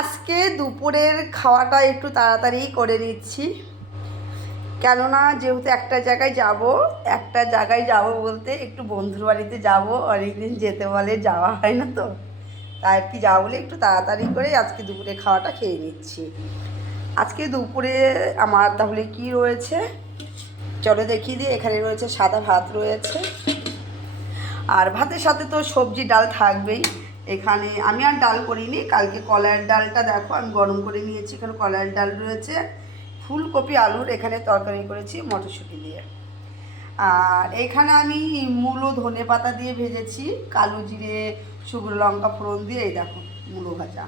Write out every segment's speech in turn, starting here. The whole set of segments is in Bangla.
আজকে দুপুরের খাওয়াটা একটু তাড়াতাড়ি করে নিচ্ছি, কেননা যেহেতু একটা জায়গায় যাব বলতে একটু বন্ধুর বাড়িতে যাব, অনেকদিন যেতে বলে যাওয়া হয় না, তো তাই আর কি যাবো বলে একটু তাড়াতাড়ি করে আজকে দুপুরে খাওয়াটা খেয়ে নিচ্ছি। আজকে দুপুরে আমার তাহলে কি রয়েছে চলো দেখিয়ে দিই। এখানে রয়েছে সাদা ভাত রয়েছে, আর ভাতের সাথে তো সবজি ডাল থাকবেই। এখানে আমি আর ডাল করিনি, কালকে কলাইয়ের ডালটা দেখো আমি গরম করে নিয়েছি। এখানে কলাইয়ের ডাল রয়েছে, ফুলকপি আলুর এখানে তরকারি করেছি মটরশুঁটি দিয়ে। আর এখানে আমি মূলো ধনে পাতা দিয়ে ভেজেছি, কালো জিরে শুকনো লঙ্কা ফোড়ন দিয়ে, এই দেখো মূলো ভাজা।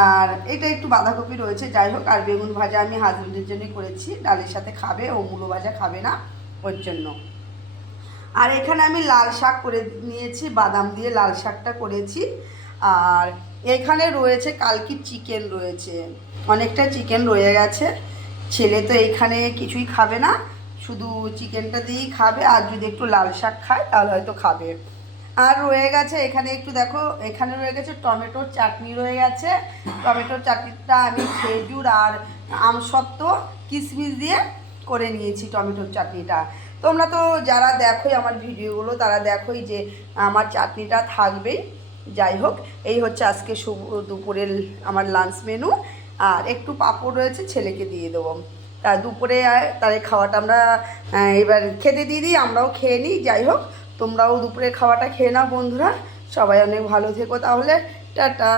আর এটা একটু বাঁধাকপি রয়েছে, যাই হোক। আর বেগুন ভাজা আমি হাজবেন্ডের জন্য করেছি, ডালের সাথে খাবে, ও মূলো ভাজা খাবে না, ওর জন্য। আর এখানে আমি লাল শাক করে নিয়েছি, বাদাম দিয়ে লাল শাকটা করেছি। আর এখানে রয়েছে কালকে চিকেন রয়েছে, অনেকটা চিকেন রয়ে গেছে। ছেলে তো এখানে কিছুই খাবে না, শুধু চিকেনটা দিয়েই খাবে, আর যদি একটু লাল শাক খায় তাহলে হয়তো খাবে। আর রয়ে গেছে এখানে একটু দেখো, এখানে রয়ে গেছে টমেটোর চাটনি রয়ে গেছে। টমেটোর চাটনিটা আমি খেজুর আর আমসত্ত্ব কিশমিশ দিয়ে করে নিয়েছি টমেটোর চাটনিটা। তোমরা তো যারা দেখোই আমার ভিডিওগুলো তারা দেখোই যে আমার চাটনিটা থাকবেই। যাই হোক, এই হচ্ছে আজকে দুপুরের আমার লাঞ্চ মেনু। আর একটু পাঁপড় রয়েছে, ছেলেকে দিয়ে দেবো। তা দুপুরে তাদের খাওয়াটা আমরা এবার খেতে দিয়ে দিই, আমরাও খেয়ে নিই। যাই হোক, তোমরাও দুপুরের খাওয়াটা খেয়ে নাও বন্ধুরা। সবাই অনেক ভালো থেকো তাহলে, টাটা।